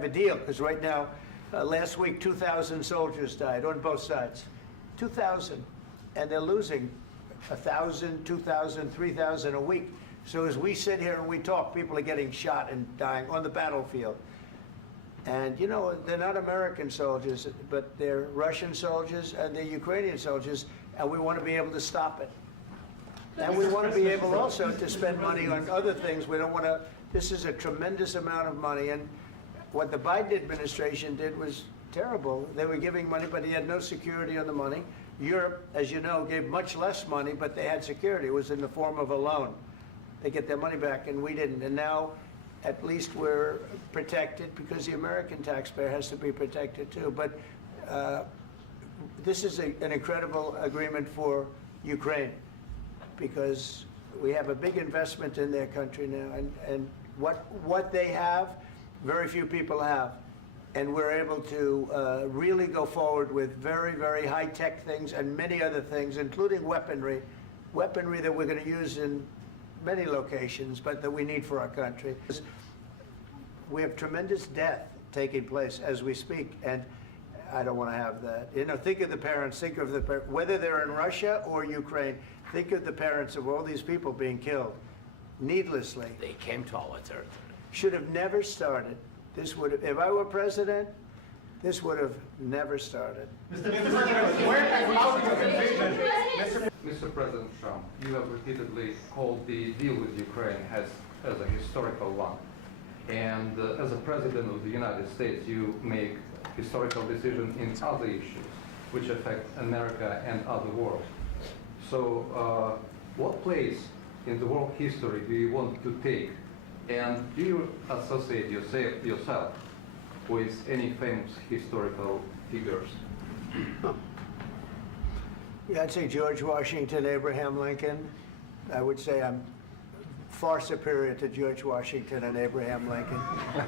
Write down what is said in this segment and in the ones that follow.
have a deal, because right now, last week, 2,000 soldiers died on both sides. 2,000. And they're losing 1,000, 2,000, 3,000 a week. So as we sit here and we talk, people are getting shot and dying on the battlefield. And, you know, they're not American soldiers, but they're Russian soldiers and they're Ukrainian soldiers, and we want to be able to stop it. And we want to be able also to spend money on other things. We don't want to, this is a tremendous amount of money, and what the Biden administration did was terrible. They were giving money, but he had no security on the money. Europe, as you know, gave much less money, but they had security. It was in the form of a loan. They get their money back, and we didn't. And now, at least we're protected, because the American taxpayer has to be protected too. But this is an incredible agreement for Ukraine, because we have a big investment in their country now, and what they have, very few people have. And we're able to really go forward with very, very high-tech things and many other things, including weaponry that we're going to use in many locations, but that we need for our country. We have tremendous death taking place as we speak, and I don't want to have that. You know, think of the parents, think of the whether they're in Russia or Ukraine, think of the parents of all these people being killed needlessly. They came to our territory. Should have never started. This would have, if I were president, this would have never started. Mr. President Trump, you have repeatedly called the deal with Ukraine as a historical one. And as a president of the United States, you make historical decisions in other issues which affect America and other world. So what place in the world history do you want to take? And do you associate yourself with any famous historical figures? Yeah, I'd say George Washington, Abraham Lincoln. I would say I'm far superior to George Washington and Abraham Lincoln.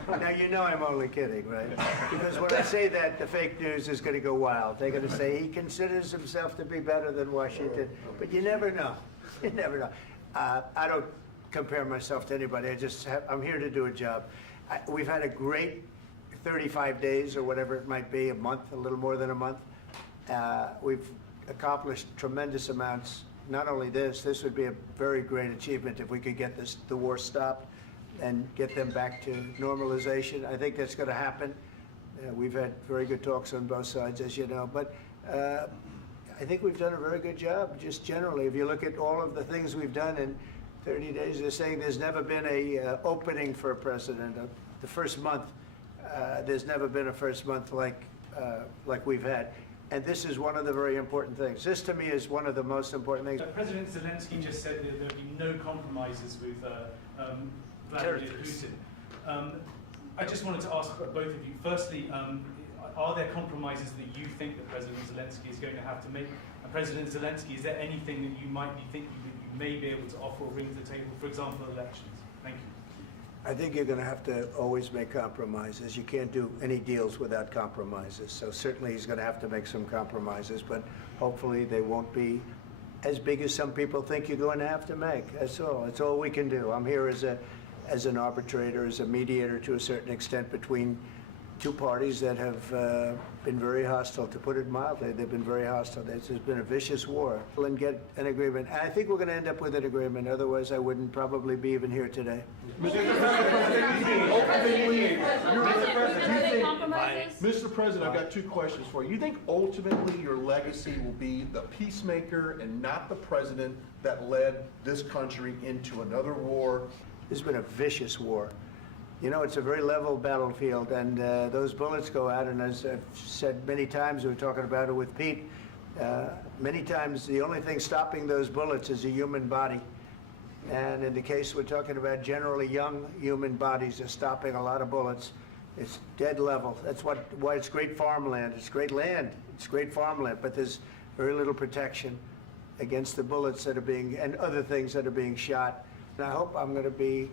Now, you know I'm only kidding, right? Because when I say that, the fake news is going to go wild. They're going to say he considers himself to be better than Washington. But you never know. You never know. I don't compare myself to anybody. I'm here to do a job. We've had a great 35 days or whatever it might be, a month, a little more than a month. We've accomplished tremendous amounts. Not only this would be a very great achievement if we could get the war stopped and get them back to normalization. I think that's going to happen. We've had very good talks on both sides, as you know. But I think we've done a very good job, just generally. If you look at all of the things we've done in 30 days, they're saying there's never been a opening for a president. The first month, there's never been a first month like we've had. And this is one of the very important things. This, to me, is one of the most important things. President Zelenskyy just said that there would be no compromises with Vladimir Putin. I just wanted to ask both of you, firstly, are there compromises that you think that President Zelenskyy is going to have to make? And President Zelenskyy, is there anything that you might be thinking that you may be able to offer or bring to the table, for example, elections? Thank you. I think you're going to have to always make compromises. You can't do any deals without compromises. So certainly he's going to have to make some compromises, but hopefully they won't be as big as some people think you're going to have to make. That's all. That's all we can do. I'm here as an arbitrator, as a mediator to a certain extent between two parties that have been very hostile, to put it mildly. They've been very hostile. There's been a vicious war. And get an agreement. And I think we're going to end up with an agreement. Otherwise, I wouldn't probably be even here today. Mr. President, I've got two questions for you. You think ultimately your legacy will be the peacemaker and not the president that led this country into another war? This has been a vicious war. You know, it's a very level battlefield, and those bullets go out, and as I've said many times, we were talking about it with Pete, many times the only thing stopping those bullets is a human body. And in the case we're talking about, generally young human bodies are stopping a lot of bullets. It's dead level. That's why it's great farmland. It's great land. It's great farmland, but there's very little protection against the bullets that are being, and other things that are being shot. And I hope I'm going to be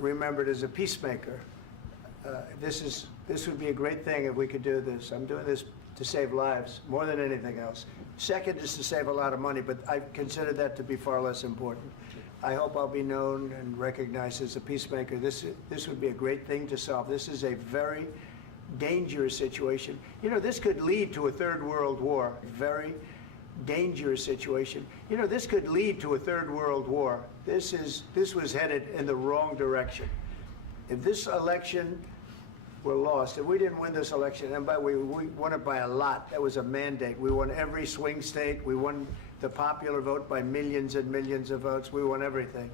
remembered as a peacemaker. This would be a great thing if we could do this. I'm doing this to save lives more than anything else. Second is to save a lot of money, but I consider that to be far less important. I hope I'll be known and recognized as a peacemaker. This would be a great thing to solve. This is a very dangerous situation. You know, this could lead to a third world war. Very dangerous situation. You know, this could lead to a third world war. This was headed in the wrong direction. If this election were lost, if we didn't win this election, and by the way, we won it by a lot. That was a mandate. We won every swing state. We won the popular vote by millions and millions of votes. We won everything.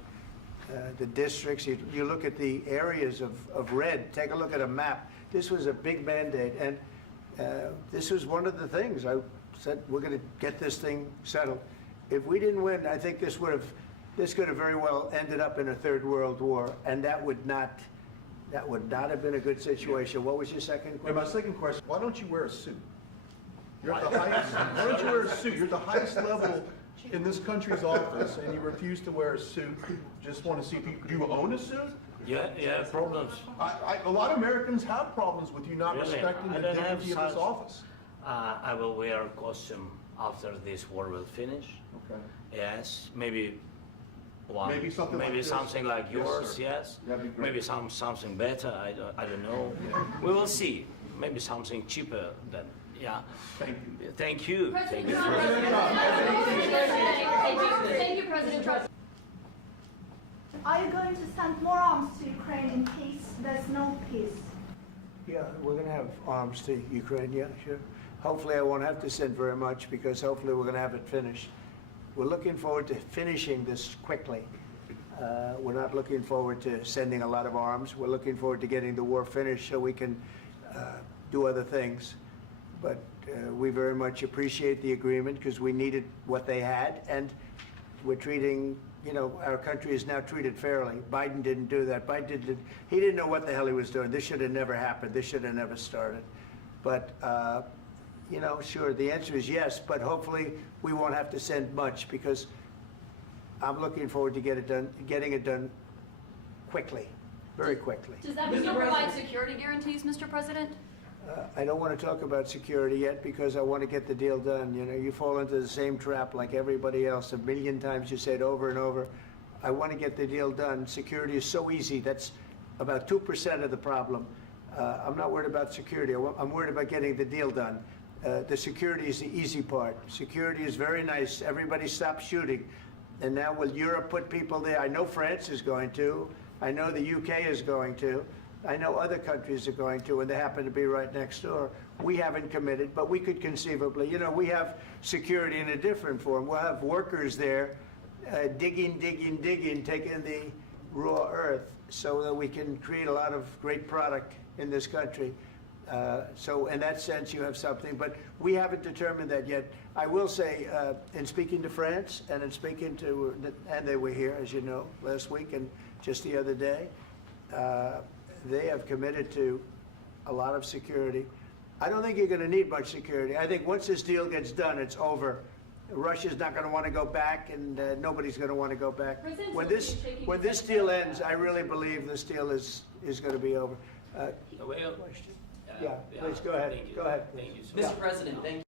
The districts, you look at the areas of red, take a look at a map. This was a big mandate, and this was one of the things. I said, we're going to get this thing settled. If we didn't win, I think this could have very well ended up in a third world war, and that would not have been a good situation. What was your second And question? my second question, why don't you wear a suit? You're at the highest, why don't you wear a suit? You're at the highest level in this country's office, and you refuse to wear a suit. Just want to see if you, do you own a suit? Yeah, problems. A lot of Americans have problems with you not Really? respecting I the don't have dignity of this such- office. I will wear a costume after this war will finish. Okay. Yes, maybe one. Maybe something like this? something like Yes, yours. sir. Yes. That'd be great. Maybe something better. I don't know. We will see. Maybe something cheaper than. Yeah. Thank you. Thank you. President Thank you. Trump. Thank you, President Trump. Are you going to send more arms to Ukraine in peace? There's no peace. Yeah, we're going to have arms to Ukraine, yeah, sure. Hopefully I won't have to send very much, because hopefully we're going to have it finished. We're looking forward to finishing this quickly. We're not looking forward to sending a lot of arms. We're looking forward to getting the war finished so we can do other things. But we very much appreciate the agreement, because we needed what they had, and we're treating, you know, our country is now treated fairly. Biden didn't do that. He didn't know what the hell he was doing. This should have never happened. This should have never started. But, you know, sure, the answer is yes, but hopefully we won't have to send much, because I'm looking forward to getting it done quickly, very quickly. Does that mean you'll provide security guarantees, Mr. President? I don't want to talk about security yet, because I want to get the deal done. You know, you fall into the same trap like everybody else. A million times you say it over and over. I want to get the deal done. Security is so easy. That's about 2% of the problem. I'm not worried about security. I'm worried about getting the deal done. The security is the easy part. Security is very nice. Everybody stopped shooting. And now will Europe put people there? I know France is going to. I know the UK is going to. I know other countries are going to, and they happen to be right next door. We haven't committed, but we could conceivably. You know, we have security in a different form. We'll have workers there digging, taking the raw earth so that we can create a lot of great product in this country. So in that sense, you have something, but we haven't determined that yet. I will say, in speaking to France and in speaking to, and they were here, as you know, last week and just the other day, they have committed to a lot of security. I don't think you're going to need much security. I think once this deal gets done, it's over. Russia's not going to want to go back, and nobody's going to want to go back. President When Zelenskyy this is shaking when his this head deal no. ends, I really believe this deal is going to be over. Well, Yeah, please go ahead. Thank you. Go ahead. Thank you. Please. So Yeah. Mr. President, thank you.